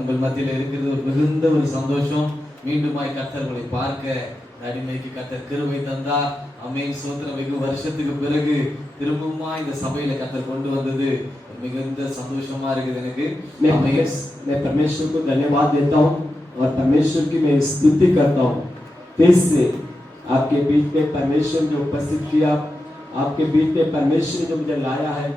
உங்கள் மத்தியில் இருக்கிறது ஒரு மிகுந்த ஒரு சந்தோஷம். மீண்டுமாய் கர்த்தர் உங்களை பார்க்க அடிமைக்கு கர்த்தர் கிருபை தந்தார். ஆமென். ஸ்தோத்திரம். வெகு வருஷத்துக்கு பிறகு திரும்பவுமா இந்த சபையில கர்த்தர் கொண்டு வந்தது மிகுந்த சந்தோஷமா இருக்குது எனக்கு. मैं परमेश्वर को धन्यवाद देता हूँ और परमेश्वर की मैं स्तुति करता हूँ। फिर से आपके बीच में परमेश्वर ने उपस्थित किया, आपके बीच में परमेश्वर ने जो मुझे लाया है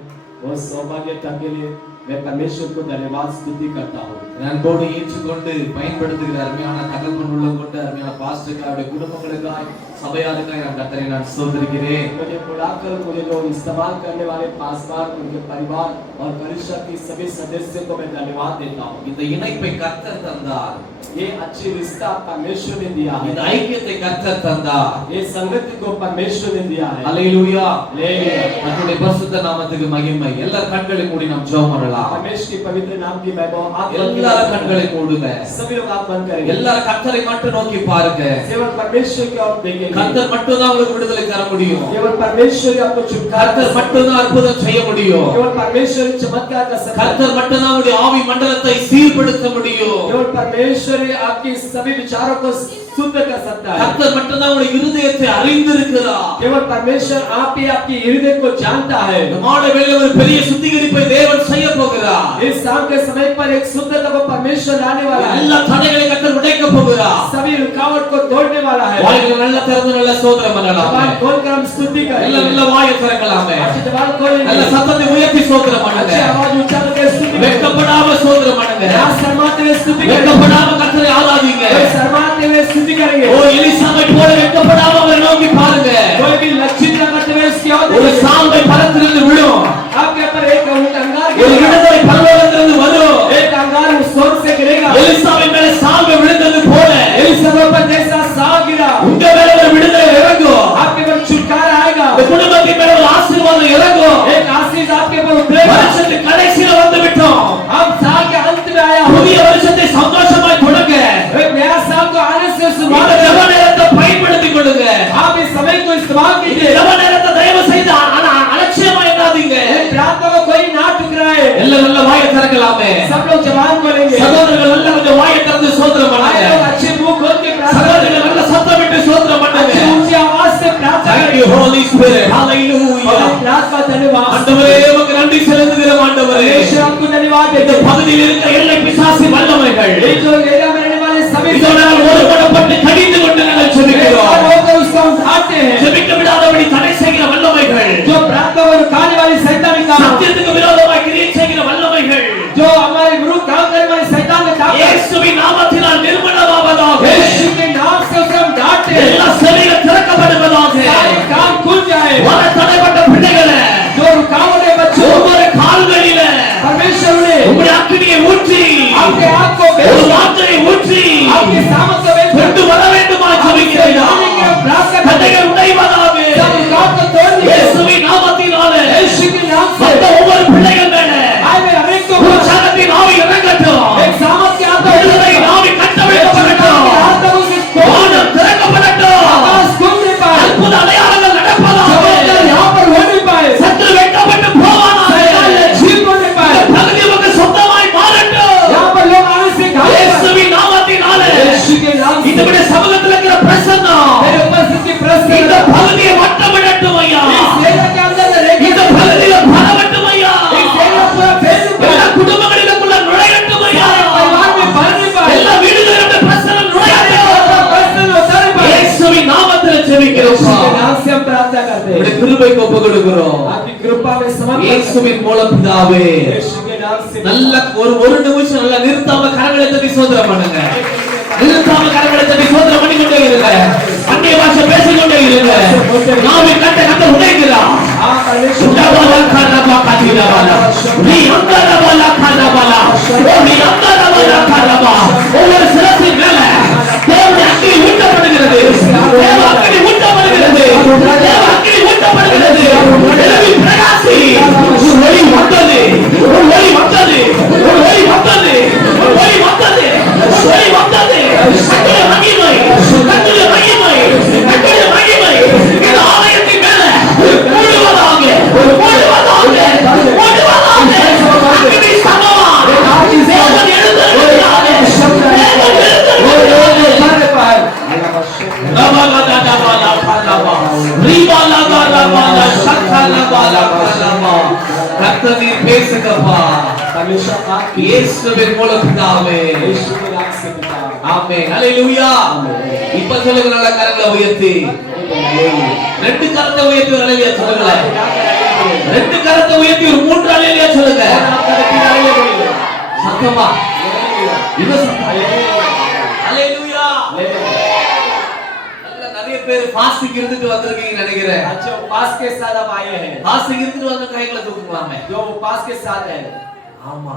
वो सौभाग्यता के लिए मैं परमेश्वर को धन्यवाद स्तुति करता हूँ। அன்போடு ஏற்றுக்கொண்டு பயன்படுத்துகிற அருமையான தகவல் உள்ளம் கொண்ட அருமையான பாஸ்டருக்காக குடும்பங்களுக்காக சபையாருக்காக நான் கர்த்தரை நான் ஸ்தோத்திரிக்கிறேன். मुझे बुलाकर मुझे जो इस्तेमाल करने वाले पासवार, उनके परिवार और परिषद के सभी सदस्यों को मैं धन्यवाद देता हूँ। இந்த இணைப்பை கர்த்தர் தந்தார். ये अच्छी रिश्ता परमेश्वर ने दिया है। இந்த ஐக்கியத்தை கர்த்தர் தந்தார். ये संगति को परमेश्वर ने दिया है। ஹல்லேலூயா. हालेलुया। கர்த்தருடைய பரிசுத்த நாமத்துக்கு மகிமை. எல்லார் கண்களை மூடி நாம் ஜெபம் பண்ணலாம். परमेश्वर के पवित्र नाम की वैभव आप எல்லார் கண்களை மூடுங்க. सभी लोग आप बंद करेंगे। எல்லார் கர்த்தரை மட்டும் நோக்கி பாருங்க. केवल परमेश्वर की ओर देखेंगे। கர்த்தர் மட்டும் தான் உங்களுக்கு விடுதலை தர முடியும். केवल परमेश्वर ही आपको छुटकारा கர்த்தர் மட்டும் தான் அற்புதம் செய்ய முடியும். केवल परमेश्वर ही चमत्कार कर सकता है। கர்த்தர் மட்டும் தான் உங்களுடைய ஆவி மண்டலத்தை சீர்படுத்த முடியும். केवल परमेश्वर ही आपकी सभी विचारों को शुद्ध कर सकता है। கர்த்தர் மட்டும் தான் உங்களுடைய இருதயத்தை அறிந்திருக்கிறார். केवल परमेश्वर आप ही आपकी हृदय को जानता है। நம்முடைய வேளையில ஒரு பெரிய சுத்திகரிப்பை தேவன் செய்ய போகிறார். इस शाम के समय पर एक शुद्धता को परमेश्वर लाने वाला है। எல்லா தடைகளை கர்த்தர் உடைக்க போகிறார். सभी रुकावट को तोड़ने वाला है। வாய்களை நல்ல திறந்து நல்ல ஸ்தோத்திரம் பண்ணலாம். जबान खोलकर हम स्तुति करें। நல்ல நல்ல வாயை திறக்கலாமே. अच्छी जबान खोलेंगे। நல்ல சத்தத்தை உயர்த்தி ஸ்தோத்திரம் பண்ணுங்க. अच्छी आवाज ऊंचा करके स्तुति करें। வெட்கப்படாம ஸ்தோத்திரம் பண்ணுங்க. शर्माते हुए स्तुति करें। வெட்கப்படாம கர்த்தரை ஆராதிங்க. शर्माते हुए स्तुति करेंगे। ஓ எலிசாவை போல வெட்கப்படாம அவரை நோக்கி பாருங்க. कोई भी लज्जित न करते हुए उसकी ओर ஒரு சாம்பை பரத்திலிருந்து விழும். आपके ऊपर एक अंगार ஒரு விடுதலை பரலோகத்திலிருந்து வரும். एक अंगार स्वर्ग से गिरेगा। எலிசாவின் மேல சாம்பை விழுந்தது போல एलिसा पर जैसा सांप गिरा உங்க மேல ஒரு விடுதலை இறங்கும். आपके ऊपर छुटकारा आएगा। இந்த குடும்பத்தின் மேல ஒரு ஆசீர்வாதம் இறங்கும். एक आशीष आपके ऊपर उतरेगा। வருஷத்தின் கடைசியில வந்து விட்டோம். हम साल के अंत में आया हूं। புதிய வருஷத்தை சந்தோஷமாய் தொடங்க. एक नया साल को आने से இந்த शुरुआत ஜெப நேரத்தை பயன்படுத்திக் கொள்ளுங்க. आप इस समय को इस्तेमाल இந்த कीजिए। ஜெப நேரத்தை தயவு செய்து அலட்சியமா எண்ணாதீங்க. प्रार्थना को कोई ना ठुकराए। எல்லாம் நல்ல வாயை திறக்கலாமே. सब लोग जबान खोलेंगे। சகோதரர்கள் நல்ல கொஞ்சம் வாயை திறந்து ஸ்தோத்திரம் பண்ணுங்க. लोग अच्छे मुंह खोल के प्रार्थना சகோதரர்கள் நல்ல சத்தமிட்டு ஸ்தோத்திரம் பண்ணுங்க. अच्छी ऊंची आवाज से प्रार्थना Thank करें। you Holy Spirit. Hallelujah. प्रार्थना धन्यवाद। ஆண்டவரே உமக்கு நன்றி செலுத்துகிறோம் ஆண்டவரே. ईश्वर आपको धन्यवाद இந்த देते हैं। பகுதியில் இருக்க எல்லை பிசாசு வல்லமைகள் ये जो एरिया में रहने वाले सभी இதோட ஒருபடப்பட்டு கடிந்து கொண்டு நாங்கள் ஜெபிக்கிறோம். लोग उसको उठाते हैं। ஜெபிக்க விடாதபடி தடை செய்கிற வல்லமைகள், जो प्रार्थना को रुकाने वाली शैतानी काम, சத்தியத்துக்கு விரோதமாய் கிரியை செய்கிற வல்லமைகள் जो हमारे विरुद्ध काम करने वाले शैतान के ताकत, இயேசுவின் நாமத்தினால் நிர்மூலமாவதாக. यीशु के नाम से उसे हम डांटते हैं। எல்லா செவிகள் திறக்கப்படுவதாக. सारे काम खुल जाए। வர தடைப்பட்ட பிள்ளைகளே, जो रुकावट है बच्चों, ஒவ்வொரு கால்களில परमेश्वर ने உம்முடைய அக்கினியை ஊற்றி, आपके आप को ஒரு வார்த்தையை ஊற்றி आपके सामर्थ्य में கொண்டு வர வேண்டுமா ஜெபிக்கிறேன். தடைகள் உடைவதாக. सब रुकावट को तोड़ दीजिए। இயேசுவின் நாமத்தினாலே यीशु के नाम से வந்த ஒவ்வொரு பிள்ளைகள் மேல आए में हर एक को உற்சாகத்தின் ஆவி இறங்கட்டும். एक सामर्थ्य आता விடுதலையின் ஆவி கட்டவிழ்க்கப்படட்டும். வானம் திறக்கப்படட்டும். आकाश खुलने पाए, அற்புத அடையாளங்கள் நடப்பதாக. चमत्कार यहाँ पर होने पाए, சத்துரு வெட்கப்பட்டு போவானாக. शैतान लज्जित होने पाए, இந்த பகுதி உமக்கு சொந்தமாய் மாறட்டும். यहाँ पर लोग आने से घायल पाए। இயேசுவின் நாமத்தினாலே यीशु के नाम से இந்த சமூகத்தில் இருக்கிற பிரசன்னம் मेरे उपस्थिति प्रश्न இந்த பகுதியை வட்டமிடட்டும் ஐயா. इस एरिया के अंदर இந்த பகுதியை பரவட்டும் ஐயா. इस एरिया पूरा फैल पाए, எல்லா குடும்பங்களுக்குள்ள நுழையட்டும் ஐயா. परिवार में भरने पाए, எல்லா வீடுகளிலும் பிரசன்னம் நுழையட்டும். प्रश्न उतारे पाए। இயேசுவின் நாமத்தில் ஜெபிக்கிறோம். यीशु के नाम से हम प्रार्थना करते உம்முடைய हैं। கிருபைக்கு ஒப்புக்கொடுக்கிறோம். आपकी कृपा में समर्पण இயேசுவின் மூலம் பிதாவே. यीशु के नाम से நல்ல ஒரு நிமிஷம் நல்லா நிறுத்தாம கரங்களை தட்டி சோதரம் பண்ணுங்க. நிறுத்தாம கரங்களை தட்டி சோதரம் பண்ணி கொண்டே இருங்க. அந்நிய பாஷை பேசிக்கொண்டே இருங்க. நாம கட்ட உடைக்கிறா. உண்டவாலா கரபா கதிரவாலா. நீ அந்தரவாலா கரபாலா. நீ அந்தரவாலா கரபா. ஒவ்வொரு சிரசின் மேல தேவனுடைய அக்கினி ஊட்டப்படுகிறது. தேவ அக்கினி ஊட்டப்படுகிறது. தேவ அக்கினி ஊட்டப்படுகிறது. எழுவி பிரகாசி. ஒளி வந்தது. ஒளி வந்தது. ஒளி வந்தது. ஒளி வந்தது. ஒளி வந்தது. கர்த்தருடைய மகிமை. கர்த்தருடைய மகிமை. கர்த்தருடைய மகிமை. இந்த ஆலயத்தின் மேல மூடுவதாக. மூடுவதாக. மூடுவதாக. அக்கினி परमेश्वर आपकी இயேசுவின் மூலம் பிதாவே यीशु के नाम से पिता ஆமென் ஹalleluya இப்ப சொல்லுங்க நல்ல கரங்களை உயர்த்தி ரெண்டு கரத்தை உயர்த்தி ஹalleluya சொல்லுங்க ரெண்டு கரத்தை உயர்த்தி ஒரு மூன்று ஹalleluya சொல்லுங்க சத்தமா இது சத்தமா ஹalleluya நிறைய பேர் ஃபாஸ்டிங் இருந்துட்டு வந்திருக்கீங்க நினைக்கிறேன் अच्छा उपवास के साथ आप आए हैं ஃபாஸ்டிங் இருந்துட்டு வந்த கைகளை தூக்குங்களாமே जो उपवास के साथ है ஆமா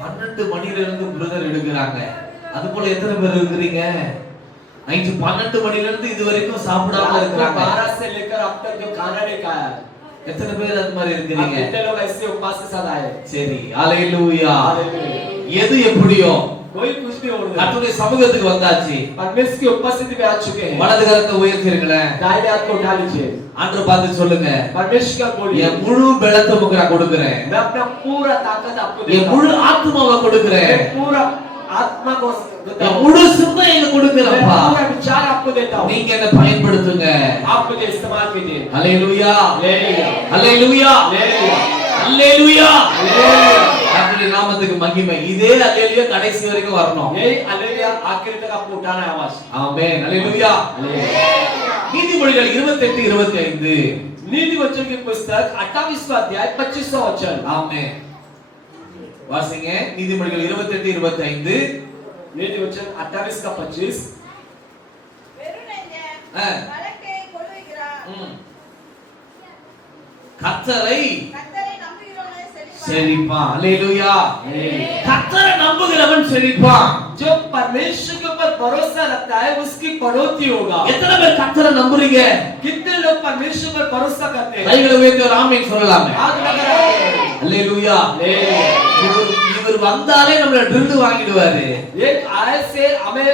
12 மணில இருந்து பிரதர் எடுக்கறாங்க அது போல எத்தனை பேர் இருக்கீங்க நைட் 12 மணில இருந்து இது வரைக்கும் சாப்பிடாம இருக்காங்க 12 से लेकर अब तक जो खाना नहीं खाया எத்தனை பேர் அது மாதிரி இருக்கீங்க कितने लोग ऐसे उपवास के साथ आए சரி ஹalleluya हालेलुया எது எப்படியோ कोई कुछ भी हो रहा கர்த்தருடைய சமூகத்துக்கு வந்தாச்சு परमेश्वर की उपस्थिति में आ चुके हैं வலது கரத்தை உயர்த்திருங்களே दाहिने हाथ को उठा लीजिए ஆண்டவரை பார்த்து சொல்லுங்க परमेश्वर का बोलिए என் முழு பலத்தை உங்களுக்கு நான் கொடுக்கிறேன் मैं अपना पूरा ताकत आपको என் देता முழு हूं ஆத்மாவை கொடுக்கிறேன் मैं पूरा आत्मा को देता என் हूं முழு சிந்தையை मैं கொடுக்கிறேன்ப்பா पूरा विचार आपको देता हूं நீங்க என்ன பயன்படுத்துங்க आप मुझे इस्तेमाल कीजिए ஹalleluya हालेलुया ஹalleluya हालेलुया ஹalleluya हालेलुया கர்த்தருடைய நாமத்துக்கு மகிமை இதே ஹalleluya கடைசி வரைக்கும் வரணும் यही हालेलुया आखिर तक आपको उठाना है आवाज ஆமென் ஹalleluya நீதிமொழிகள் 28 25 नीति वचन की पुस्तक 28वां अध्याय 25वां वचन ஆமென் வாசிங்க நீதிமொழிகள் 28 25 नीति वचन 28 का 25 வழக்கை கொள்ளுகிறார் கர்த்தரை கர்த்தரை நம்புகிறவனே செழிப்பான் செழிப்பான் ஹalleluya கர்த்தரை நம்புகிறவன் செழிப்பான் जो परमेश्वर के ऊपर भरोसा रखता है उसकी बढ़ोतरी होगा எத்தனை பேர் கர்த்தரை நம்புறீங்க कितने लोग परमेश्वर पर भरोसा करते हैं கைகளை உயர்த்தி ஒரு ஆமென் சொல்லலாமே हाथ लगाकर ஹalleluya हालेलुया இவர் வந்தாலே நம்மள ட்ரில் வாங்கிடுவாரு एक आय से हमें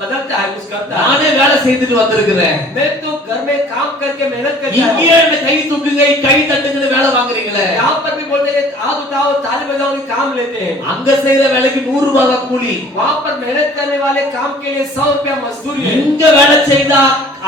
बदलता है कुछ करता है நானே வேலை செய்துட்டு வந்திருக்கிறேன் मैं तो घर में काम करके मेहनत करता இங்கே हूं என்ன கை தூக்குங்க கை தட்டுங்கன்னு வேலை வாங்குறீங்களே यहां पर भी बोलते हैं हाथ उठाओ ताली बजाओ के काम लेते हैं அங்க செய்யற வேலைக்கு 100 ரூபாய் தான் கூலி वहां पर मेहनत करने वाले काम के लिए 100 रुपया मजदूरी है இங்க வேலை செய்தா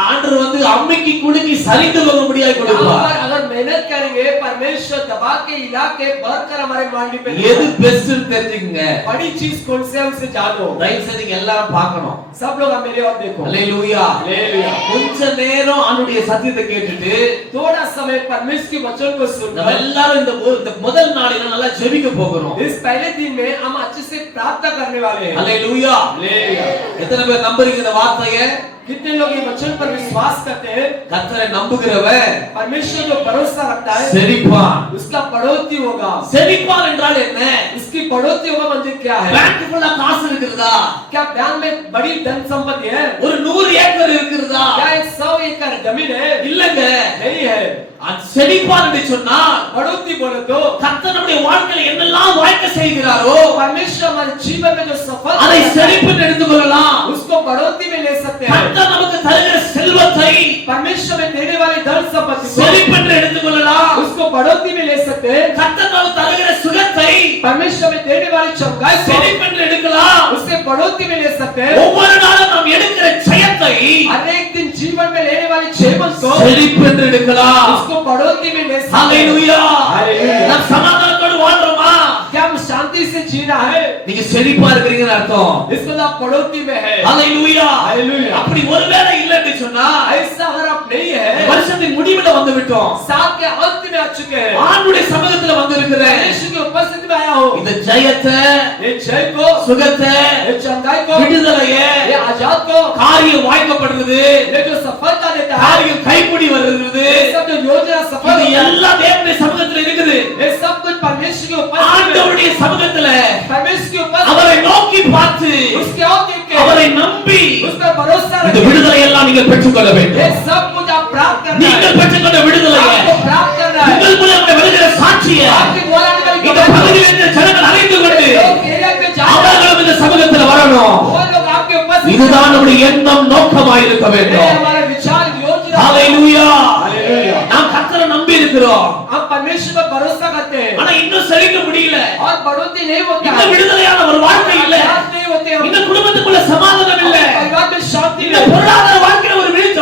ஆண்டவர் வந்து அம்மிக்கு குலுக்கி சரிந்து போகும்படியாய் यहाँ கொடுப்பார் पर अगर मेहनत करेंगे परमेश्वर दबा के हिला के बढ़कर हमारे मांडी पे எது பெஸ்ட்னு தெரிஞ்சுக்கங்க बड़ी चीज कौन से है उसे जानो தயவு செய்து நீங்க எல்லாரும் பார்க்கணும் सब लोग अब मेरे और देखो ஹalleluya हालेलुया கொஞ்ச நேரம் ஆண்டவருடைய சத்தியத்தை கேட்டுட்டு थोड़ा समय परमेश्वर के वचन को நம்ம सुनकर எல்லாரும் இந்த முதல் நாளில நல்லா ஜெபிக்க போகிறோம் इस पहले दिन में हम अच्छे से प्रार्थना करने वाले हैं ஹalleluya हालेलुया எத்தனை பேர் நம்புறீங்க இந்த வார்த்தையை कितने लोग ये वचन पर विश्वास करते हैं கர்த்தரை நம்புகிறவன் परमेश्वर जो भरोसा रखता है செழிப்பான் उसका बढ़ोतरी होगा செழிப்பான் என்றால் என்ன इसकी बढ़ोतरी होगा मंजिल क्या है பேங்க் ஃபுல்லா காசு இருக்குதா क्या बैंक में बड़ी धन संपत्ति है ஒரு 100 ஏக்கர் இருக்குதா क्या 100 एकड़ जमीन है இல்லங்க नहीं है அது செழிப்பான் என்று சொன்னா बढ़ोतरी बोले तो கர்த்தர் நம்முடைய வாழ்க்கையில என்னெல்லாம் வாய்க்க செய்கிறாரோ परमेश्वर हमारे जीवन में जो सफल அதை செழிப்பு எடுத்துக்கொள்ளலாம் उसको बढ़ोतरी में ले सकते हैं கர்த்தர் நமக்கு தருகிற செல்வத்தை परमेश्वर में देने वाले धन संपत्ति को செழிப்பு என்று எடுத்துக்கொள்ளலாம் उसको बढ़ोतरी में ले सकते हैं கர்த்தர் நமக்கு தருகிற சுகத்தை परमेश्वर में देने वाली चौगाई को செழிப்பு என்று எடுக்கலாம் उससे बढ़ोतरी में ले सकते हैं ஒவ்வொரு நாளும் நாம் எடுக்கிற ஜெயத்தை हर एक दिन जीवन में लेने वाली जीवन को செழிப்பு என்று எடுக்கலாம் उसको बढ़ोतरी में ले सकते हैं ஹalleluya हालेलुया நாம் சமாதானத்தோடு வாழ்றோமா क्या हम शांति से जीना है நீங்க செழிப்பா இருக்கீங்கன்னு அர்த்தம் इसको तो आप बढ़ोतरी में है ஹalleluya हालेलुया அப்படி ஒருவேளை இல்லன்னு சொன்னா ऐसा अगर आप नहीं है வருஷத்தின் முடிவுல வந்து விட்டோம் साल के अंत में आ चुके हैं ஆண்டுடைய சமூகத்துல வந்து இருக்கிறேன் परमेश्वर की उपस्थिति में आया हो இந்த ஜெயத்தை ये जय को சுகத்தை ये चंगाई को விடுதலையை ये आजाद को காரியம் வாய்க்கப்படுறது ये जो सफलता देता है காரியம் கைப்பிடி வருகிறது ये सब जो योजना सफल இது होता है, எல்லா தேவனுடைய சமூகத்துல இருக்குது ये सब कुछ परमेश्वर की उपस्थिति में ஆண்டவருடைய சமூகத்துல परमेश्वर की उपस्थिति அவரை நோக்கி பார்த்து उसके और देख के அவரை நம்பி उस पर भरोसा இந்த रखें விடுதலை எல்லாம் நீங்கள் பெற்றுக்கொள்ள ये வேண்டும் सब कुछ आप प्राप्त करना நீங்கள் है பெற்றுக்கொண்ட விடுதலையை आपको प्राप्त करना है உங்கள் மூலம் வருகிற சாட்சியை आपके द्वारा निकल இந்த பகுதியில் இருக்கிற ஜனங்கள் அறிந்து கொண்டு लोग एरिया में जाकर அவர்களும் இந்த சமூகத்துல வரணும் वो लोग आपके उपस्थिति இதுதான் நம்முடைய எண்ணம் நோக்கமாக இருக்க ये வேண்டும் हमारा विचार योजना ஹalleluya हालेलुया நாம் கர்த்தரை நம்பி இருக்கிறோம் हम परमेश्वर पर भरोसा करते हैं ஆனா இன்னும் செழிக்க முடியல और बढ़ोतरी नहीं होता இந்த है விடுதலையான ஒரு வாழ்க்கை இல்ல आजाद नहीं होते हम இந்த குடும்பத்துக்குள்ள சமாதானம் இல்ல परिवार में शांति இந்த नहीं பொருளாதார வாழ்க்கையில ஒரு வீழ்ச்சி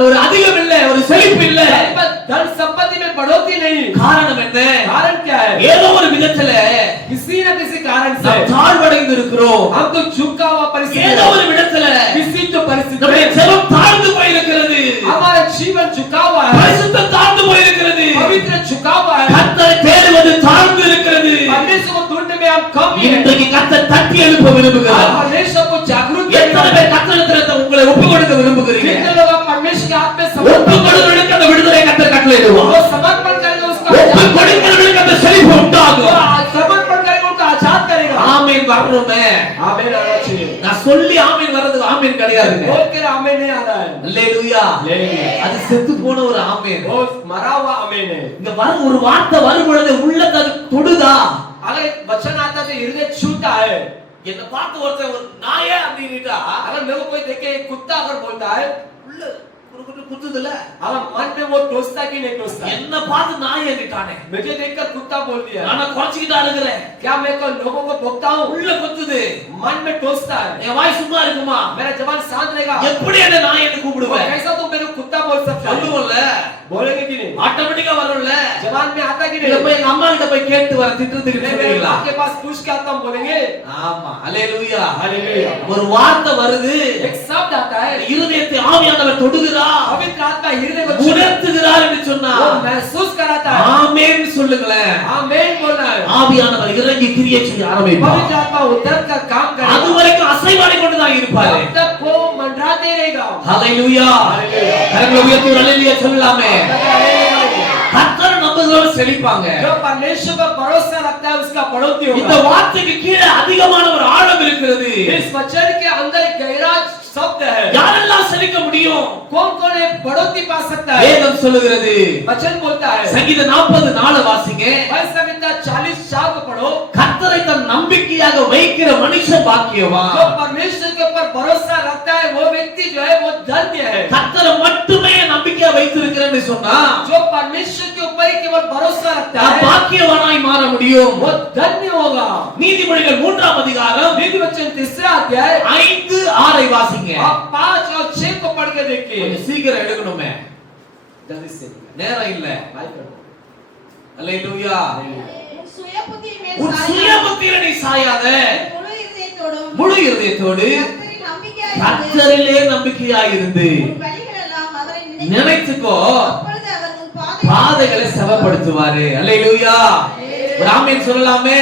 ஒரு அதிகம் இல்ல ஒரு செழிப்பு இல்ல धन संपत्ति में बढ़ोतरी नहीं காரணம் என்ன कारण क्या है ஏதோ ஒரு விதத்துல किसी न किसी कारण से நாம் தாழ்வடைந்து இருக்கிறோம். हम तो झुका हुआ परिस्थिति ஏதோ ஒரு இடத்துல किसी तो परिस्थिति நம்முடைய ஜெபம் தாழ்ந்து போயிருக்கிறது. हमारा जीवन झुका हुआ है, பரிசுத்தம் தாழ்ந்து போயிருக்கிறது. पवित्र झुका हुआ है, கர்த்தரை தேடுவது தாழ்ந்து இருக்கிறது. परमेश्वर को ढूंढने में हम कम हैं। இன்றைக்கு கர்த்தர் தட்டி எழுப்ப விரும்புகிறார். परमेश्वर को जागरूक எத்தனை பேர் கர்த்தரிடத்தில் உங்களை ஒப்புக் கொடுக்க விரும்புகிறீங்க? कितने लोग आप परमेश्वर के हाथ में ஒப்புக் समर्पण கொடுக்கிறவர்களுக்கு அந்த விடுதலை கர்த்தர் கட்டளையிடுவார். वो समर्पण करेंगे, उसका ஒப்புக் கொடுக்கிறவர்களுக்கு அந்த செழிப்பு உண்டாகும். समर्पण करेंगे, उनका आजाद करेगा। ஆமென் வரணுமே. आमीन आना चाहिए। நான் சொல்லி ஆமென் வர்றது ஆமென் கிடையாதுங்க. बोल के आमीन नहीं आ रहा है, அல்லேலூயா. हालेलुया। அது செத்து போன ஒரு ஆமென். वो मरा हुआ आमीन है। இங்க வர ஒரு வார்த்தை வரும் பொழுது உள்ளத்தை அது தொடுதா? अगर एक वचन आता है तो हृदय छूता है। என்ன பார்த்து ஒருத்தன் ஒரு நாயே அப்படினுட்டா अगर मेरे को कोई देखे एक कुत्ता अगर बोलता है, உள்ள குறுகுறு குத்துதுல अगर मन में वो टोसता कि नहीं टोसता? என்ன பார்த்து நாயே நிட்டானே. मुझे देखकर कुत्ता बोल दिया, நானா குறைச்சிட்டா இருக்கிறேன். क्या मैं को लोगों को भोगता हूँ? உள்ள குத்துது. मन में टोसता है, என் வாய் சும்மா இருக்குமா? मेरा जबान शांत रहेगा। எப்படி என்ன நாயேன்னு वो கூப்பிடுவேன்? कैसा तुम मेरे को कुत्ता बोल सकता है? சொல்லுவோம்ல. बोलेंगे कि नहीं? ஆட்டோமேட்டிக்கா வரும்ல. जबान में आता कि இல்ல नहीं? போய் எங்க அம்மா கிட்ட போய் கேட்டு வர திட்டுறதுக்கு मैं मेरे சொல்றீங்களா? माँ के पास पूछ के आता हूँ, बोलेंगे ஆமா. அல்லேலூயா. हालेलुया। ஒரு வார்த்தை வருது. एक शब्द आता है, இருதயத்தை ஆவியானவர் தொடுகிறார். पवित्र आत्मा हृदय को छूता है, உணர்த்துகிறார் என்று சொன்னா वो महसूस कराता है। ஆமென் சொல்லுங்களேன். आमीन बोलना है। ஆவியானவர் இறங்கி கிரியை செய்ய ஆரம்பிப்பார். पवित्र आत्मा उतर कर काम करेगा, அது வரைக்கும் அசைவாடி கொண்டுதான் இருப்பாரு. तब तक वो मंडराते रहेगा। ஹalleluya. हालेलुया। கரங்களை உயர்த்தி ஒரு ஹalleluya சொல்லலாமே. கர்த்தர் நம்புகிறவர் செழிப்பாங்க. जो परमेश्वर पर भरोसा रखता है उसका बढ़ोतरी இந்த होगा। வார்த்தைக்கு கீழே அதிகமான ஒரு ஆழம் இருக்கிறது. इस वचन के अंदर एक गहरा शब्द है। யாரெல்லாம் செழிக்க முடியும்? कौन कौन है बढ़ोतरी पा सकता है? வேதம் சொல்லுகிறது. वचन बोलता है, சங்கீதம் 40:4 வாசிங்க. भजन संहिता 40:4 को पढ़ो। கர்த்தரை தன் நம்பிக்கையாக வைக்கிற மனுஷன் பாக்கியவான். जो परमेश्वर के ऊपर भरोसा रखता है वो व्यक्ति जो है वो धन्य है। கர்த்தரை மட்டுமே நம்பிக்கையா வைத்திருக்கிறேன்னு சொன்னா जो परमेश्वर के ऊपर ही केवल भरोसा रखता நான் है பாக்கியவானாய் மாற முடியும். वो धन्य होगा। நீதிமொழிகள் 3ஆம் அதிகாரம் नीति वचन 3रा अध्याय 5-6 வாசிங்க. आप 5 और 6 को पढ़ के देखिए। கொஞ்சம் சீக்கிரம் எடுக்கணுமே, जल्दी से நேரம் இல்ல. भाई करो। அல்லேலூயா. உன் சுய புத்தியின் மேல் உன் சாயாதே. சுய புத்தியில நீ சாயாத, முழு இதயத்தோடும் முழு இருதயத்தோடு கர்த்தரில் நம்பிக்கையாயிரு. கர்த்தரிலே நம்பிக்கையாயிருந்து உன் வழிகளெல்லாம் அவரை நினைத்து, நினைத்துக்கோ, அப்பொழுது அவர் உன் பாதைகளை செவப்படுத்துவாரு. அல்லேலூயா. ஒரு ஆமென் சொல்லலாமே.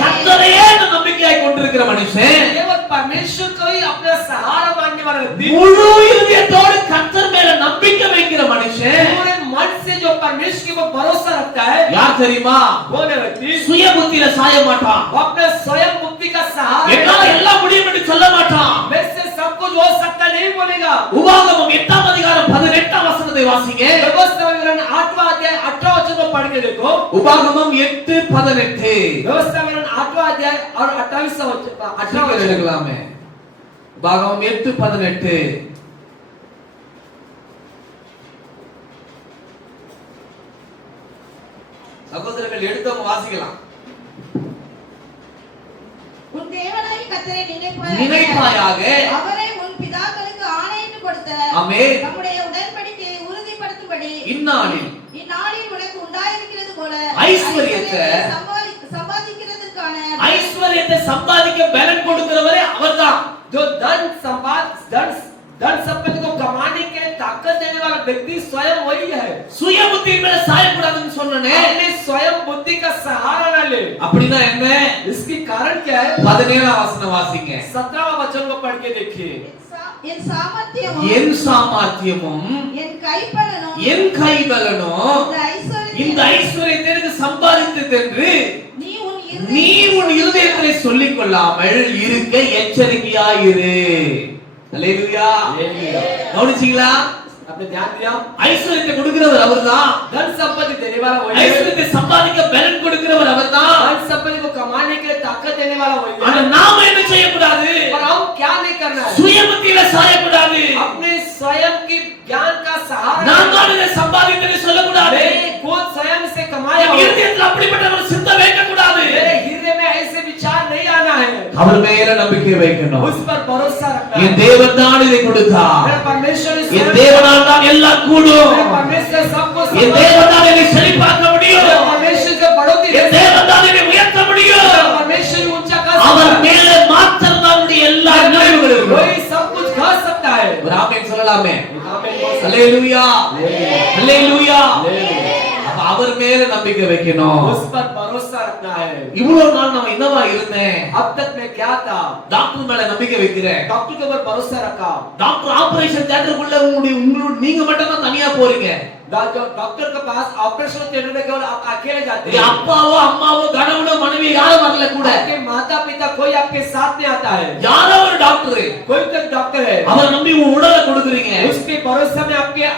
கர்த்தரையே நம்பிக்கையாய் கொண்டிருக்கிற மனுஷன் केवल परमेश्वर को ही अपना सहारा मानने वाला व्यक्ति, முழு இருதயத்தோடு கர்த்தர் மேல நம்பிக்கை வைக்கிற மனுஷன் पूरे मन से जो परमेश्वर के ऊपर भरोसा रखता है, யார் தெரியுமா? वो व्यक्ति சுய புத்தியில சாய மாட்டான். वो अपने स्वयं मुक्ति का सहारा என்னால எல்லாம் முடியும் என்று சொல்ல மாட்டான். मेरे से सब कुछ हो सकता नहीं बोलेगा। உபாகமம் 8ஆம் அதிகாரம் 18ஆம் வசனத்தை வாசிங்க. व्यवस्था विवरण 8वां अध्याय 18वां वचन को पढ़ के देखो। உபாகமம் 8:18 व्यवस्था विवरण 8वां अध्याय और 28वां वचन 18वां वचन எடுக்கலாமே. உபாகமம் 8:18 சகோதரர்கள் எடுத்தவங்க வாசிக்கலாம். உன் தேவனாகிய கர்த்தரை நினைப்பாயாக அவரை உன் பிதாக்களுக்கு ஆணையிட்டு கொடுத்த ஆமென். நம்முடைய உடன்படிக்கையை உறுதிப்படுத்தும்படி இந்நாளில் இந்நாளில் உனக்கு உண்டாயிருக்கிறது போல ஐஸ்வர்யத்தை சம்பாதிக்கிறதுக்கான ஐஸ்வர்யத்தை சம்பாதிக்க பலன் கொடுக்கிறவரே அவர்தான். जो धन संपत्ति को कमाने के लिए ताकत देने वाला व्यक्ति स्वयं वही है। சுய புத்தியின் மேல சாயக்கூடாதுன்னு சொன்னனே. अपने स्वयं बुद्धि का सहारा न ले। அப்படினா என்ன? इसकी कारण क्या है? 17ஆம் வசனம் வாசிங்க. 17वां वचन को पढ़ के देखिए। என் சாமர்த்தியமும் என் சாமர்த்தியமும் என் கைப்பலனும் என் கைபலனும் இந்த ஐஸ்வர்யத்தை எனக்கு சம்பாதித்ததென்று நீ உன் இருதயத்திலே சொல்லிக் கொள்ளாமல் இருக்க எச்சரிக்கையாயிரு. அல்லேலூயா. கவனிச்சீங்களா? आपने ध्यान दिया? ஐஸ்வர்யத்தை கொடுக்கிறவர் அவர்தான். धन संपत्ति देने वाला वही है। ஐஸ்வர்யத்தை சம்பாதிக்க பலன் கொடுக்கிறவர் அவர்தான். धन संपत्ति को कमाने के लिए ताकत देने वाला वही ஆனா है। நாம என்ன செய்யக்கூடாது? और हम क्या नहीं करना है? சுய புத்தியில சாயக்கூடாது. अपने स्वयं की ज्ञान का सहारा நான் தான் இதை சம்பாதித்தேன்னு சொல்லக்கூடாது. मैं खुद स्वयं से कमाया என் हूं। இருதயத்தில் அப்படிப்பட்ட ஒரு சிந்தை வைக்கக்கூடாது. मेरे हृदय में ऐसे विचार नहीं आना है। அவர் மேல நம்பிக்கை வைக்கணும். उस पर भरोसा रखना என் है। தேவன் தான் இதை கொடுத்தார். मेरा परमेश्वर என் தேவனால் தான் எல்லாம் கூடும். मेरा परमेश्वर सबको என் தேவன் தான் என்னை செழிப்பாக்க முடியும். मेरा परमेश्वर के बढ़ोतरी என் தேவன் தான் என்னை உயர்த்த முடியும். சொல்லலாமே. आमीन बोल सकते அல்லேலூயா, அல்லேலூயா. हैं। அப்ப அவர் மேல நம்பிக்கை வைக்கணும். उस पर भरोसा रखना है। இவ்வளவு நாள் நம்ம என்னவா இருந்தேன்? अब तक मैं क्या था? டாக்டர் மேல நம்பிக்கை வைக்கிறேன். डॉक्टर के ऊपर भरोसा रखा। டாக்டர் ஆபரேஷன் தியேட்டருக்குள்ள உங்களோட நீங்க மட்டும் தான் தனியா போறீங்க. डॉक्टर के पास ऑपरेशन थिएटर में केवल आप अकेले जाते हैं। அப்பாவோ அம்மாவோ கணவனோ மனைவி யாரும் வரல கூட. आपके माता पिता कोई आपके साथ नहीं आता है। யாரோ ஒரு டாக்டர், कोई तो डॉक्टर है, அவரை நம்பி உங்க உடலை கொடுக்குறீங்க. उसके भरोसे में आपके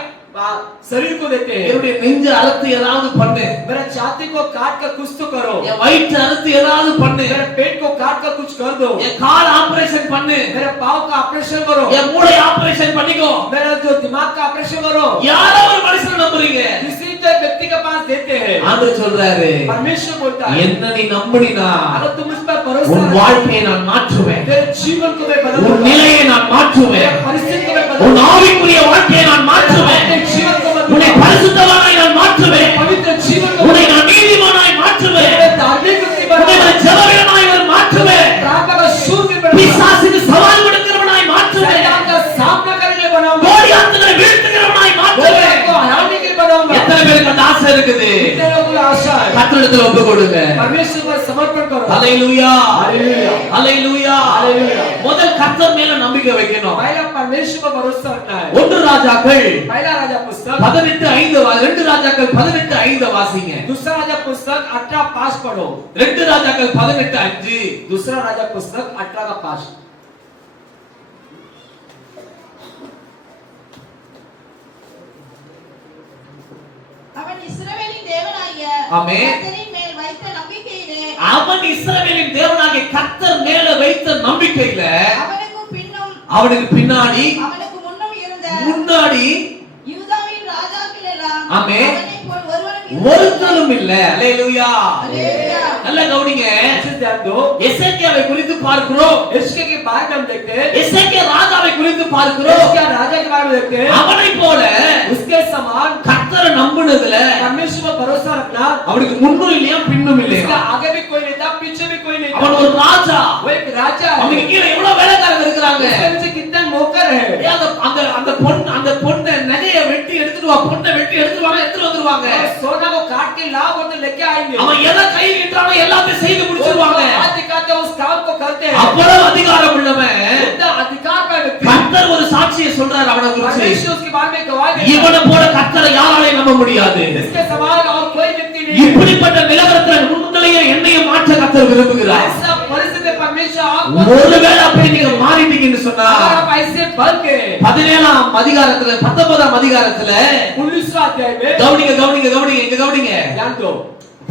शरीर को देते हैं। என்னுடைய நெஞ்சு அறுத்து ஏதாவது பண்ணு, मेरा छाती को काट कर कुछ तो करो, என் வயிற்று அறுத்து ஏதாவது பண்ணு, मेरे पेट को काट कर कुछ कर दो, என் கால் ஆபரேஷன் பண்ணு, मेरे पाँव का ऑपरेशन करो, என் மூளை ஆபரேஷன் பண்ணிக்கோ. मेरा जो दिमाग का ऑपरेशन करो। யாரோ ஒரு மனுஷனை நம்புறீங்க. किसी तो व्यक्ति के पास देते हैं। ஆண்டவர் சொல்றாரு, परमेश्वर बोलता है, என்ன நீ நம்பினா अगर तुम इस पर भरोसा உன் रखो, வாழ்க்கையை நான் மாற்றுவேன், तेरे जीवन को मैं बदल உன் दूंगा, நிலையை நான் மாற்றுவேன், परिस्थिति को मैं बदल உன் दूंगा, ஆவிக்குரிய வாழ்க்கையை நான் மாற்றுவேன், अपने जीवन को बदल உன்னை दूंगा, பரிசுத்தவானாய் நான் மாற்றுவேன், पवित्र जीवन को உன்னை நான் நீதிமானாய் மாற்றுவேன், मेरे धार्मिक व्यक्ति உன்னை बनाऊंगा, நான் ஜெபவீரனாய் நான் மாற்றுவேன், प्रार्थना का शूरवीर बनाऊंगा, பிசாசுக்கு சவால் விடுக்கிறவனாய் மாற்றுவேன், शैतान का सामना करने के लिए बनाऊंगा, கோலியாத்துகளை வீழ்த்துகிறவனாய் மாற்றுவேன். गोलियत को हराने के लिए बनाऊंगा। எத்தனை பேருக்கு அந்த ஆசை இருக்குது? कितने लोगों को आशा है? கர்த்தரிடத்தில் ஒப்பு கொடுங்க. परमेश्वर पर समर्पण करो। ஹல்லேலூயா, हालेलुया, ஹல்லேலூயா. हालेलुया। முதல் கர்த்தர் மேல நம்பிக்கை வைக்கணும். पहला परमेश्वर पर भरोसा रखना है। 1 ராஜாக்கள் पहला राजा पुस्तक 18:5 2 ராஜாக்கள் 18:5 வாசிங்க. दूसरा राजा पुस्तक 18:5 पढ़ो। 2 ராஜாக்கள் 18:5. दूसरा राजा पुस्तक 18:5। அவன் இஸ்ரவேலின் தேவனாகிய ஆமென். கர்த்தரின் மேல் வைத்த நம்பிக்கையிலே அவன் இஸ்ரவேலின் தேவனாகிய கர்த்தர் மேல வைத்த நம்பிக்கையில அவனுக்கு பின்னும் அவனுக்கு பின்னாடி அவனுக்கு முன்னும் இருந்த முன்னாடி யூதாவின் ராஜாக்கள் எல்லாம் ஆமென். அவனைப் போல் ஒருவனும் ஒருத்தரும் இல்ல. ஹல்லேலூயா. அல்லேலூயா. நல்ல கவனிங்க. अच्छे से ध्यान दो। எசேக்கியாவை குறித்து பார்க்கிறோம். इसके के बारे में हम देखते हैं। எசேக்கியா ராஜாவை குறித்து பார்க்கிறோம். इसके राजा के बारे में देखते हैं। அவனை போல उसके समान கர்த்தரை நம்பினதுல परमेश्वर पर भरोसा रखना। அவனுக்கு முன்னும் இல்லையா பின்னும் इसका இல்லையா. आगे भी कोई नहीं था, पीछे भी कोई नहीं அவன் था। ஒரு ராஜா. वो एक राजा है। அவனுக்கு கீழே எவ்வளவு வேலைக்காரங்க இருக்காங்க. उसके नीचे कितने नौकर हैं। ஏன் அந்த பொண்ணை நகையை வெட்டி எடுத்துட்டு வா, பொண்ணை வெட்டி எடுத்துட்டு வாங்க, எடுத்துட்டு வந்துருவாங்க. और सोना को काट के लाभ होते लेके आएंगे। அவன் எதை கை நீட்டானோ எல்லாத்தையும் செய்து முடிச்சிருவாங்க. हाथ दिखाते हैं, उस काम को करते हैं। அவ்வளவு அதிகாரம் உள்ளவன். इतना अधिकार का व्यक्ति। கர்த்தர் ஒரு சாட்சியை சொல்றார் அவனை குறித்து. परमेश्वर उसके बारे में गवाही देता है। இவனை போல கர்த்தரை யாராலையும் நம்ப முடியாது. इसके समान और कोई व्यक्ति नहीं है। இப்படிப்பட்ட நிலவரத்தில் உங்களையும் என்னையும் மாற்ற கர்த்தர் விரும்புகிறார். ऐसा परिस्थिति परमेश्वर आपको ஒருவேளை அப்படி நீங்க மாறிட்டீங்கன்னு சொன்னா अगर आप ऐसे बन के 17ஆம் அதிகாரத்துல 19ஆம் அதிகாரத்துல 19वां अध्याय में கவனிங்க கவனிங்க கவனிங்க இங்க கவனிங்க. ध्यान दो।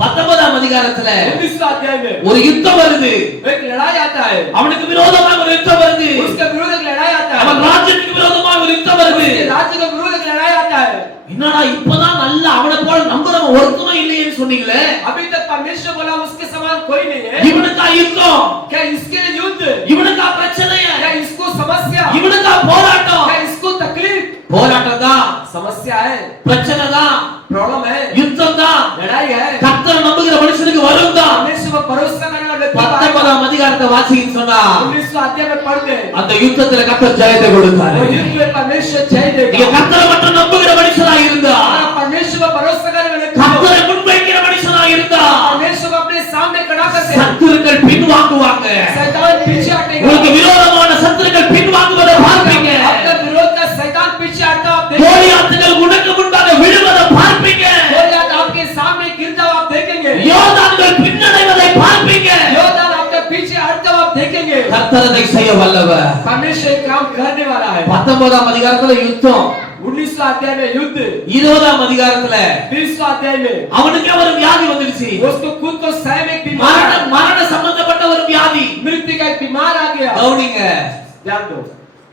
19ஆம் அதிகாரத்துல 19वां अध्याय में ஒரு யுத்தம் வருது. एक लड़ाई आता है। அவனுக்கு விரோதமாக ஒரு யுத்தம் வருது. उसके विरुद्ध एक लड़ाई आता है। அவன் ராஜ்யத்துக்கு விரோதமாக ஒரு யுத்தம் வருது. उसके राज्य के विरुद्ध एक लड़ाई आता है। என்னடா இப்பதான் நல்ல அவனை போல நம்புறவன் ஒருத்தனும் இல்லையேன்னு சொன்னீங்களே. अभी तक परमेश्वर बोला उसके समान कोई नहीं है। இவனுக்கா யுத்தம், क्या इसके लिए युद्ध? இவனுக்கா பிரச்சனையா, क्या इसको समस्या? இவனுக்கா போராட்டம். क्या इसको तकलीफ? போராட்டம் தான், समस्या है, பிரச்சனை தான், प्रॉब्लम है, யுத்தம் தான். लड़ाई है। கர்த்தரை நம்புகிற மனுஷனுக்கு வரும் தான். परमेश्वर पर भरोसा करने वाले व्यक्ति 19ஆம் அதிகாரத்தை வாசின்னு சொன்னா 19वां अध्याय में पढ़ते हैं। அந்த யுத்தத்துல கர்த்தர் ஜெயத்தை கொடுத்தாரு. वो युद्ध में परमेश्वर जय நீங்க देगा। கர்த்தரை மட்டும் நம்புகிற மனுஷனா இருந்தா, अगर परमेश्वर पर भरोसा करने वाले व्यक्ति கர்த்தரை முன்வைக்கிற மனுஷனா இருந்தா परमेश्वर को अपने सामने खड़ा करते हैं। சத்துருக்கள் பின்வாங்குவாங்க. शैतान पीछे हटेगा। உங்களுக்கு விரோதமான சத்துருக்கள் பின்வாங்குவதை பார்ப்பீங்க. आपका विरोध का शैतान पीछे हटता आप देखेंगे। கோலியாத்துகள் உனக்கு முன்பாக விழுவதை பார்ப்பீங்க. गोलियत आपके सामने गिरता हुआ आप देखेंगे। யோர்தான்கள் பின்னடைவதை பார்ப்பீங்க. योद्धा आपके पीछे हटता हुआ आप देखेंगे। கர்த்தர் அதை செய்ய வல்லவர். परमेश्वर एक काम करने वाला है। 19ஆம் அதிகாரத்துல யுத்தம், 19वां अध्याय में युद्ध, 20ஆம் அதிகாரத்துல 20वां अध्याय में அவனுக்கு ஒரு வியாதி வந்துருச்சு. उसको खुद को स्वयं एक மரண बीमार மரண சம்பந்தப்பட்ட ஒரு வியாதி. मृत्यु का एक बीमार आ गया। கவனிங்க, ध्यान दो।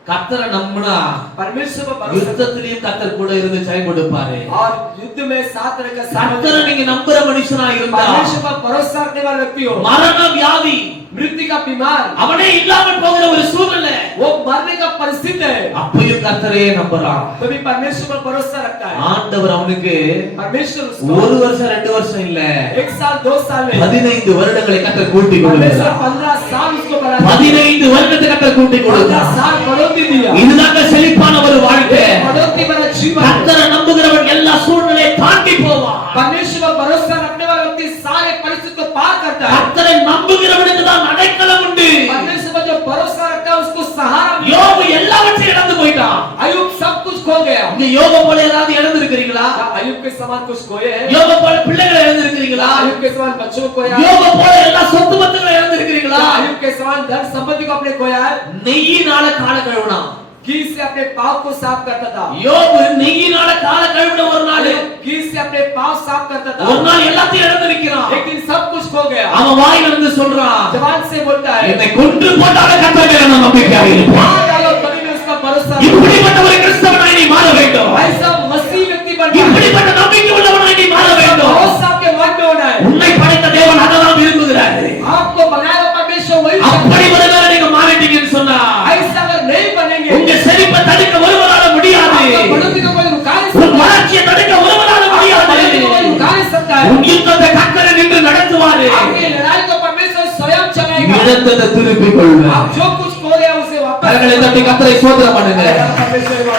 கர்த்தரை நம்பினா परमेश्वर पर भरोसा யுத்தத்திலையும் கர்த்தர் கூட இருந்து ஜெயம் கொடுப்பாரு. और युद्ध में साथ रहकर கர்த்தரை நீங்க நம்புற மனுஷனா இருந்தா, परमेश्वर पर भरोसा रखने वाले व्यक्ति हो, மரண வியாதி मृत्यु का बीमार அவனே இல்லாமல் போகிற ஒரு சூழ்நிலை, वो मरने का परिस्थिति है, அப்பயும் கர்த்தரே நம்புறான். तो भी परमेश्वर पर भरोसा रखता है। ஆண்டவர் அவனுக்கு परमेश्वर उसको ஒரு வருஷம் 2 வருஷம் இல்ல 1 साल 2 साल में 15 வருடங்களை கர்த்தர் கூட்டி परमेश्वर கொடுக்கிறார். 15 साल उसको बढ़ा बढ़ा 15 வருடத்துக்கு கர்த்தர் கூட்டி 15 கொடுத்தார். साल बढ़ोतरी दिया இதுதாங்க செழிப்பான ஒரு வாழ்க்கை. बढ़ोतरी वाला जीवन கர்த்தரை நம்புகிறவன் எல்லா சூழ்நிலையை தாண்டி போவான். परमेश्वर पर भरोसा रखने वाला व्यक्ति सारे परिस्थिति को पार करता है கர்த்தரை நம்புகிறவனுக்கு தான் அடைக்கலம் உண்டு. परमेश्वर पर जो भरोसा रखता है उसको सहारा मिलता है। யோபு எல்லாவற்றையும் இழந்து போயிட்டான். अय्यूब सब कुछ खो गया இங்க யோபு போல ஏதாவது இழந்து இருக்கிறீங்களா? क्या अय्यूब के समान कुछ खोए हैं யோபு போல பிள்ளைகளை இழந்து இருக்கிறீங்களா? अय्यूब के समान बच्चों को खोया है யோபு போல எல்லா சொத்து பத்துகளை இழந்து இருக்கிறீங்களா? क्या अय्यूब के समान धन संपत्ति को अपने खोया है நெய்யினால கால கழுவினான். घी से अपने पाप को साफ करता था யோபு நெய்யினால கால கழுவின ஒரு நாள் घी से अपने पाप साफ करता था ஒரு நாள் எல்லாத்தையும் இழந்து நிக்கிறான். एक दिन सब कुछ खो गया அவன் வாயில இருந்து சொல்றான், जवान से बोलता है என்னை கொன்று போட்டாலும் கர்த்தர் மேல நான் நம்பிக்கையாக இருப்பேன். मार डालो कभी भी उसका भरोसा இப்படிப்பட்ட ஒரு கிறிஸ்தவனாய் நீ மாற வேண்டும். ऐसा मसीह व्यक्ति बनना है இப்படிப்பட்ட நம்பிக்கை உள்ளவனாய் நீ மாற வேண்டும். भरोसा आपके मन में होना है உன்னை படைத்த தேவன் அதெல்லாம் விரும்புகிறார். आपको बनाया परमेश्वर वही அப்படி ஒருவேளை நீங்க மாறிட்டீங்கன்னு சொன்னா ऐसा अगर नहीं बनेंगे உங்க செழிப்பை தடுக்க ஒருவரால முடியாது. आपका बढ़ोतरी को कोई रुका नहीं உன் सकता வளர்ச்சியை தடுக்க ஒருவரால முடியாது. बढ़ोतरी को कोई रुका नहीं सकता है உன் யுத்தத்தை கர்த்தர் நின்று நடத்துவாரு. आपकी लड़ाई को परमेश्वर स्वयं चलाएगा இழந்ததை திருப்பிக் கொள்ளுங்க. आप जो कुछ खो गया उसे वापस கரங்களை தட்டி கர்த்தரை ஸ்தோத்திரம் பண்ணுங்க.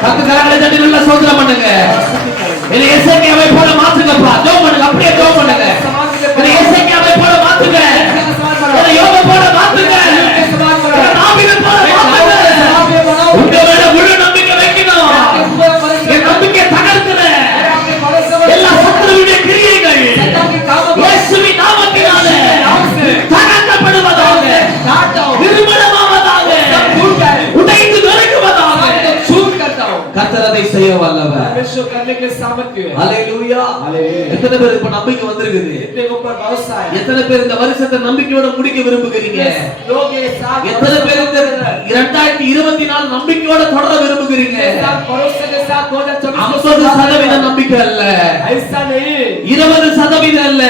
பத்து கரங்களை தட்டி நல்லா ஸ்தோத்திரம் பண்ணுங்க. என்னை எசேக்கியாவை போல மாத்துங்கப்பா. ஜெபம் பண்ணுங்க. அப்படியே ஜெபம் பண்ணுங்க. என்னை எசேக்கியாவை போல மாத்துங்க. என்னை யோபு போல மாத்துங்க. என்னை தாவீதை போல மாத்துங்க. உங்க மேல முழு நம்பிக்கை வைக்கணும். என் நம்பிக்கையை தகர்க்கிற எல்லா சத்துருவுடைய கிரியைகள் இயேசுவின் நாமத்தினாலே தகர்க்கப்படுவதாக, நிர்மூலமாவதாக, உடைந்து நொறுங்குவதாக. கர்த்தர் அதை செய்ய வல்லவர். परमेश्वर करने के सामर्थ्य है ஹalleluya. எத்தனை பேருக்கு இப்ப நம்பிக்கை வந்திருக்குது? इतने ऊपर भरोसा है எத்தனை பேர் இந்த வருஷத்தை நம்பிக்கையோட முடிக்க விரும்புகிறீங்க? लोग ये साथ எத்தனை பேர் இந்த 2024 நம்பிக்கையோட தொடர விரும்புகிறீங்க? भरोसे के साथ 2024 50% நம்பிக்கை அல்ல, ऐसा नहीं 20% அல்ல,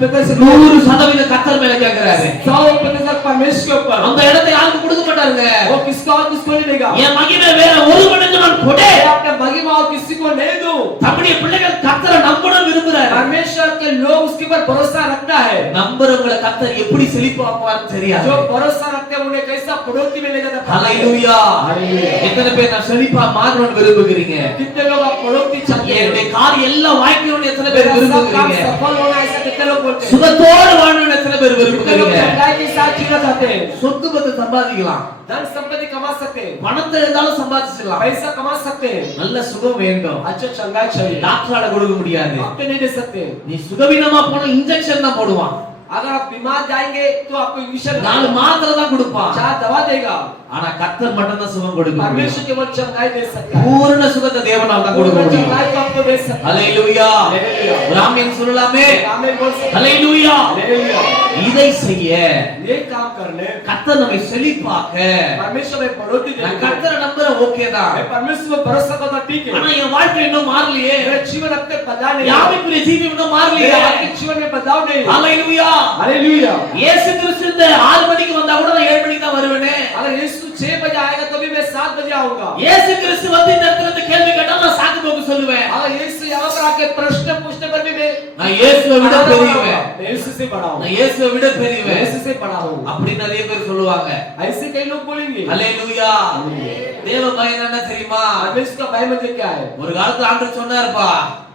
100% கர்த்தர் மேல கேக்குறாரு. 100% परमेश्वर के ऊपर அந்த இடத்தை யாருக்கு கொடுக்க மாட்டாருங்க. वो किसको और किसको नहीं देगा என் மகிமை வேற ஒரு மனுக்கு நான் கொடே. अपने महिमा और किसी को नहीं दूं தம்முடைய பிள்ளைகள் கர்த்தரை நம்பணும் விரும்புறாரு. परमेश्वर के लोग उसके ऊपर भरोसा रखना है நம்புறவங்களை கர்த்தர் எப்படி செழிப்பாக்குவார்னு தெரியாது. जो भरोसा रखते हैं उन्हें कैसा बढ़ोतरी में ले जाता है ஹalleluya. எத்தனை பேர் நான் செழிப்பா மாறணும்னு விரும்புகிறீங்க? कितने लोग आप बढ़ोतरी चाहते हैं என்னுடைய காரியம் எல்லாம் வாய்க்கணும்னு எத்தனை பேர் सब काम விரும்புகிறீங்க? सफल होना ऐसा कितने लोग बोलते हैं சுகத்தோடு வாழணும்னு எத்தனை பேர் कितने लोग விரும்புகிறீங்க? चंगाई के साथ जीना चाहते हैं சொத்து பத்து சம்பாதிக்கலாம், धन संपत्ति कमा सकते हैं பணத்தை இருந்தாலும் சம்பாதிச்சிடலாம். पैसा कमा सकते हैं நல்ல சுகம் வேண்டும். अच्छा चंगाई चाहिए டாக்டரால கொடுக்க முடியாது. आप तो नहीं दे सकते நீ சுகவீனமா போனா இன்ஜெக்ஷன் தான் போடுவான். अगर आप बीमार जाएंगे तो आपको इंजेक्शन 4 மாத்திரை தான் கொடுப்பான். 4 दवा देगा ஆனா கர்த்தர் மட்டும் தான் சுகம் கொடுக்க முடியும். परमेश्वर केवल चंगाई दे सकता है பூரண சுகத்தை தேவனால தான் கொடுக்க पूर्ण முடியும். चंगाई को आपको दे सकता है ஹalleluya. हालेलुया ராமியன் சொல்லலாமே. आमीन बोल सकते हैं ஹalleluya. हालेलुया இதை செய்ய ये काम करने கர்த்தர் நம்மை செழிப்பாக்க परमेश्वर में बढ़ोतरी நான் देगा கர்த்தரை நம்புற ஓகே தான். मैं परमेश्वर पर भरोसा करता ठीक है ஆனா என் வாழ்க்கை இன்னும் மாறலையே. मेरा जीवन अब तक बदला नहीं யாமிக்குரிய ஜீவி இன்னும் மாறலையே. मेरे आपके जीवन में बदलाव नहीं ஹalleluya. हालेलुया இயேசு கிறிஸ்து இந்த 6 மணிக்கு வந்தா கூட நான் 7 மணிக்கு தான் வருவேனே. अगर यीशु 6 बजे आएगा तभी मैं 7 बजे आऊंगा இயேசு கிறிஸ்து வந்து இந்த இடத்துல இருந்து கேள்வி கேட்டா நான் சாக்கு போக்கு சொல்லுவேன். अगर यीशु यहाँ पर आके प्रश्न पूछने पर भी मैं நான் இயேசுவை விட பெரியவன், मैं यीशु से बड़ा हूँ நான் இயேசுவை விட मैं பெரியவன் यीशु से बड़ा हूँ அப்படி நிறைய பேர் சொல்லுவாங்க. ऐसे कई लोग बोलेंगे ஹalleluya. தேவ பயம் என்ன தெரியுமா? परमेश्वर का भय मुझे क्या है ஒரு காலத்துல ஆண்டவர் சொன்னாருப்பா,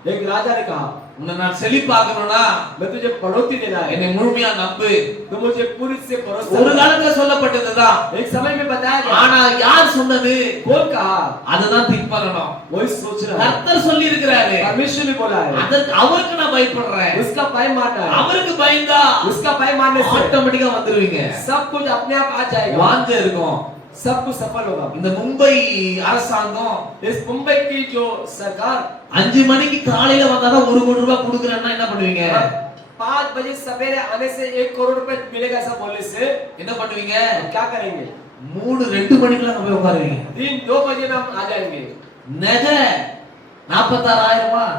एक राजा ने कहा உன்னை நான் செழிப்பாக்கணும்னா मैं तुझे बढ़ोतरी देना है என்னை முழுமையா நம்பு. तो मुझे पूरी से भरोसा ஒரு रख। காலத்துல சொல்லப்பட்டதுதான். एक समय में बताया गया ஆனா யார் சொன்னது? कौन कहा அதுதான் திங்க் பண்ணணும். वही सोच रहा है கர்த்தர் சொல்லி இருக்கிறாரு. परमेश्वर ने बोला है அதற்கு அவருக்கு நான் பயப்படுறேன். उसका भय मानना है அவருக்கு பயந்தா उसका भय मानने से ஆட்டோமேட்டிக்கா வந்துருவீங்க. सब कुछ अपने आप आ जाएगा வாஞ்ச இருக்கும். सब कुछ सफल होगा இந்த மும்பை அரசாங்கம் इस मुंबई की जो सरकार 5 மணிக்கு காலையில வந்தாதான் 1 கோடி ரூபாய் கொடுக்கறேன்னா என்ன பண்ணுவீங்க? 5 बजे सवेरे आने से 1 करोड़ रुपए मिलेगा ऐसा बोलने से என்ன பண்ணுவீங்க? क्या करेंगे 2 மணிக்குலாம் போய் உட்காருவீங்க. दिन 2 बजे में हम आ जाएंगे நகை 46,000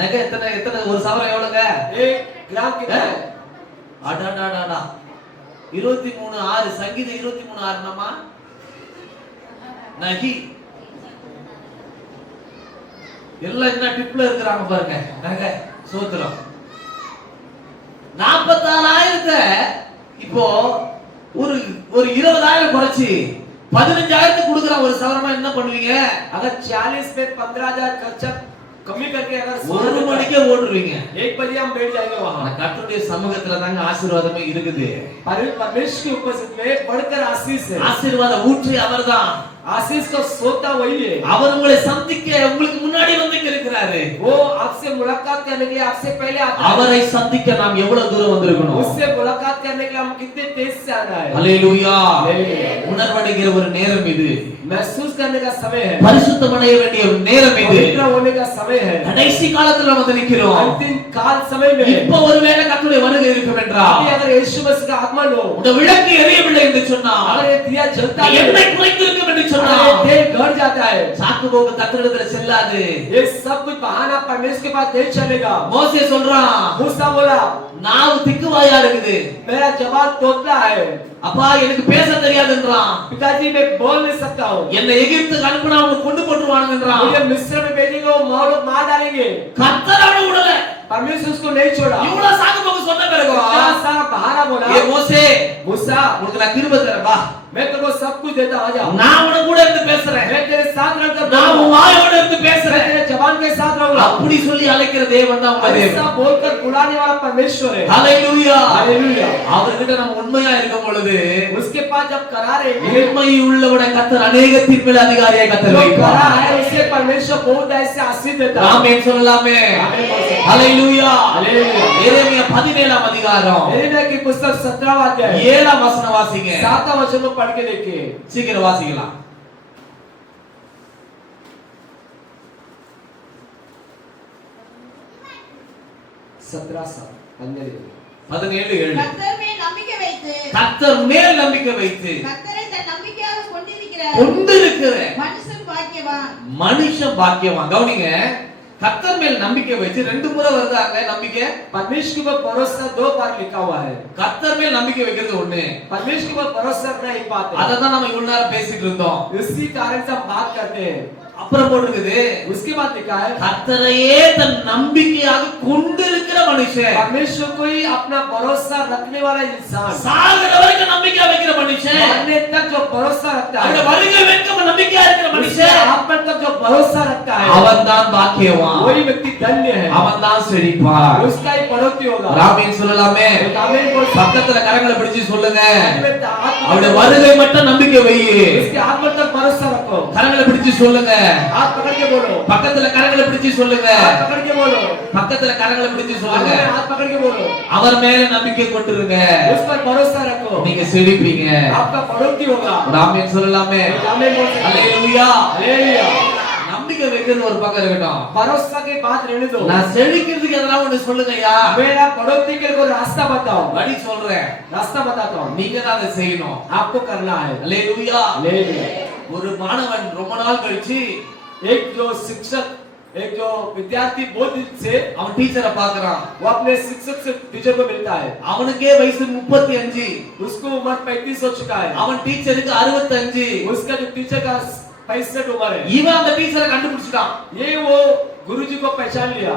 நகை எத்தனை ஒரு சவரம் எவ்வளவுங்க? 1 ग्राम कितना है அடடடடா 23:6 சங்கீதம் 23:6 நம்ம நகி எல்லாம் என்ன டிப்ல இருக்குறாங்க பாருங்க. நகை சோத்திரம் 46,000 இப்போ ஒரு ஒரு 20,000 குறைச்சி 15,000 கொடுக்குற ஒரு சவரமா என்ன பண்ணுவீங்க? अगर 40 में 15,000 खर्चा कमी करके अगर ஒரு மணிக்கே ஓடுறீங்க. 1 बजे हम बैठ जाएंगे ஆனா वहां। கர்த்தருடைய சமூகத்துல தாங்க ஆசீர்வாதமே இருக்குது. परमेश्वर की उपस्थिति में बढ़कर आशीष है। ஆசீர்வாத ஊற்று அவர்தான். आशीष का सोता वही है। அவர் உங்களை சந்திக்க உங்களுக்கு முன்னாடி வந்து இங்க இருக்கிறாரு. वो आपसे मुलाकात करने के लिए आपसे पहले आता है। அவரை சந்திக்க நாம் எவ்வளவு தூரம் வந்திருக்கணும்? उससे मुलाकात करने के लिए हम कितने तेज से आना है। ஹalleluya. हालेलुया। உணர்வடைகிற ஒரு நேரம் இது. महसूस करने का समय है। பரிசுத்தமடைய வேண்டிய ஒரு நேரம் இது. पवित्र होने का समय है। கடைசி காலத்துல வந்து நிக்கிறோம். अंतिम काल समय में இப்போ ஒருவேளை கர்த்தருடைய வருகை இருக்கும் என்றால் अभी अगर यीशु मसीह का आगमन हो, உங்க விளக்கு எரியவில்லை என்று சொன்னால், अगर ये दिया जलता है, எண்ணெய் குறைந்திருக்கும் என்று अगर ये சொன்னால், तेल घट जाता है, சாக்கு போக்கு கர்த்தரிடத்துல செல்லாது. ये सब कुछ बहाना परमेश्वर के पास नहीं चलेगा। மோசே சொல்றான், मूसा बोला, நாவு திக்குவாயா இருக்குது, मेरा जवान तोतला है, அப்பா எனக்கு பேச தெரியாதுன்றான். पिताजी मैं बोल नहीं सकता हूँ, என்னை எகிப்துக்கு அனுப்புனா அவங்க கொண்டு போட்டுருவானுங்கன்றான். मुझे मिस्र में भेजेंगे वो लोग मार डालेंगे। கர்த்தர் அவனை விடல. परमेश्वर उसको नहीं छोड़ा। இவ்வளவு சாக்கு போக்கு சொன்ன பிறகு इतना सारा बहाना बोला, ஏ மோசே, मूसा உனக்கு நான் கிருபை தரேன் வா, मैं तेरे को सब कुछ देता हूँ, आ जा, நான் உனக்கு கூட இருந்து பேசுறேன், मैं तेरे साथ रहकर நான் உன் बोलूंगा, வாயோட இருந்து मैं பேசுறேன். तेरे जवान के साथ रहूंगा। அப்படி சொல்லி அழைக்கிற தேவன் தான் உங்க ऐसा தேவன். बोलकर बुलाने वाला परमेश्वर है। ஹalleluya. हालेलुया। அவர்கிட்ட நம்ம உண்மையா இருக்கும் பொழுது उसके पास जब करा रहे हैं, உண்மை உள்ளவட கர்த்தர் अनेகத்தின் மேல் அதிகாரியை கர்த்தர் जो करा வைப்பார். है उसे परमेश्वर बहुत ऐसे आशीष देता है। ஆமென் சொல்லலாமே. आमीन बोल सकते हैं। ஹalleluya. हालेलुया। எரேமியா 17ஆம் அதிகாரம் यिर्मयाह की पुस्तक 17वां अध्याय 7ஆம் வசனம் வாசிங்க. 7वां वचन को पढ़ के देखिए। சீக்கிரம் வாசிக்கலாம். 17 17 17:7 கர்த்தர் மேல் நம்பிக்கை வைத்து கர்த்தர் மேல் நம்பிக்கை வைத்து கர்த்தரை தன் நம்பிக்கையாக கொண்டிருக்கிற கொண்டிருக்கிற மனுஷன் பாக்கியவான். மனுஷன் பாக்கியவான். கவனிங்க, கர்த்தர் மேல் நம்பிக்கை வச்சு 2 முறை வருதாங்க நம்பிக்கை. परमेश्वर के ऊपर भरोसा 2 बार लिखा हुआ है। கர்த்தர் மேல் நம்பிக்கை வைக்கிறது ஒண்ணு, परमेश्वर के ऊपर भरोसा रखना एक बात है। அத தான் நம்ம இவ்வளவு நேரம் பேசிட்டு இருந்தோம். इसी कारण से हम बात करते हैं। அப்புறம் போட்டுருக்குது, उसके बाद लिखा है கர்த்தரையே தன் நம்பிக்கையாக கொண்டிருக்கிற மனுஷன், परमेश्वर को ही अपना भरोसा रखने वाला इंसान, சாகிற வரைக்கும் நம்பிக்கை வைக்கிற மனுஷன், मरने तक जो भरोसा रखता அவருடைய है, வருகை வரைக்கும் நம்பிக்கையா இருக்கிற उसके மனுஷன், आत्मा तक जो भरोसा रखता है, அவன் தான் பாக்கியவான், वही व्यक्ति धन्य है। அவன் தான் செழிப்பான். उसका ही बढ़ोतरी होगा। ராமேன் சொல்லலாமே. आमीन बोल सकते பக்கத்துல கரங்களை பிடிச்சு சொல்லுங்க, हैं। அவருடைய வருகை மட்டும் நம்பிக்கை வை. उसके आत्मा तक भरोसा रखो। கரங்களை பிடிச்சு சொல்லுங்க, हाथ पकड़ के बोलो, பக்கத்துல கரங்களை பிடிச்சு சொல்லுங்க, हाथ पकड़ के बोलो, பக்கத்துல கரங்களை பிடிச்சு சொல்லுங்க, हाथ पकड़ के बोलो, அவர் மேல நம்பிக்கை கொண்டிருங்க, उस पर भरोसा रखो, நீங்க செழிப்பீங்க. आपका बढ़ोतरी होगा। ராமேன் சொல்லலாமே. आमीन बोल सकते हैं। அல்லேலூயா. हालेलुया। நம்பிக்கை வைக்கிறது ஒரு பக்கம் இருக்கட்டும், भरोसा की बात रहने दो। நான் செழிக்கிறதுக்கு எதனா ஒண்ணு சொல்லுங்கய்யா. मेरा बढ़ोतरी के लिए कोई रास्ता बताओ। வழி சொல்றேன், रास्ता बताता हूँ, நீங்க தான் அதை செய்யணும். आपको करना है। அல்லேலூயா. हालेलुया। ஒரு மாணவன் ரொம்ப நாள் கழிச்சு एक जो शिक्षक, एक जो विद्यार्थी बहुत दिन से அவன் டீச்சரை பார்க்கறான். वो अपने शिक्षक से टीचर को मिलता है। அவனுக்கே வயசு 35, उसको उम्र 35 हो चुका है। அவன் டீச்சருக்கு 65. उसका जो टीचर का 65 उम्र है। இவன் அந்த டீச்சரை கண்டுபிடிச்சிட்டான். ये वो गुरुजी को पहचान लिया।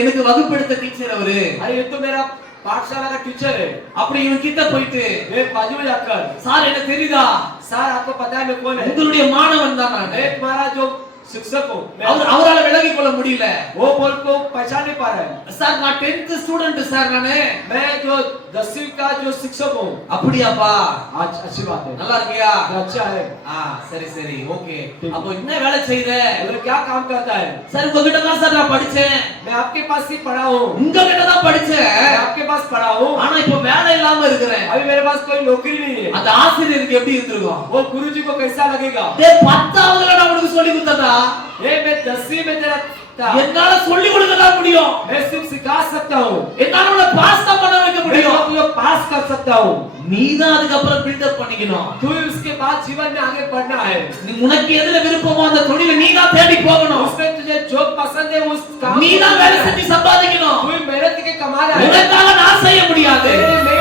எனக்கு வகுப்பெடுத்த டீச்சர் அவரு. अरे ये तो मेरा पाठशाला का टीचर है। அப்படி இவன் கிட்ட போயிட்டு, मैं बाजू में जाकर, சார் என்ன தெரியுதா, सर आपको पता है मैं कौन है? உங்களுடைய மாணவன் தான் நான். मैं तुम्हारा जो शिक्षक हूँ। அவரால விலகிக் கொள்ள முடியல. वो बोल को पहचान नहीं पा रहा है। சார் நான் 10th ஸ்டூடண்ட் சார் நானு. मैं जो 10वीं का जो शिक्षक हूँ। அப்படியாப்பா, आज अच्छी बात है, நல்லா இருக்கியா? अच्छा है। சரி சரி ஓகே. அப்போ என்ன வேலை செய்யற? मतलब क्या काम करता है? சார் உங்ககிட்ட தான் சார் நான் படிச்சேன். मैं आपके पास ही पढ़ा हूँ। உங்ககிட்ட தான் படிச்சேன். मैं आपके पास पढ़ा हूँ। ஆனா இப்போ வேலை இல்லாம இருக்கிறேன். अभी मेरे पास कोई नौकरी नहीं है। அந்த ஆசிரியருக்கு எப்படி இருந்திருக்கும்? वो गुरुजी को कैसा लगेगा? டேய் 10ஆவதுல நான் உனக்கு சொல்லி கொடுத்ததா, ये मैं 10वीं में तेरा था। என்னால சொல்லி கொடுக்க தான் முடியும். मैं सिर्फ सिखा सकता हूँ। என்னால உன்னை பாஸ் தான் பண்ண வைக்க मैं முடியும். तुझे पास कर सकता हूँ। நீ தான் அதுக்கு அப்புறம் பில்டப் பண்ணிக்கணும். तू उसके बाद जीवन में आगे बढ़ना है। உனக்கு எதுல விருப்பமோ அந்த தொழிலை நீ தான் தேடி போகணும். उसमें तुझे जो पसंद है उस काम நீ தான் வேலை செஞ்சு சம்பாதிக்கணும். तू मेहनत के कमाना है। உனக்காக நான் செய்ய முடியாது. मैं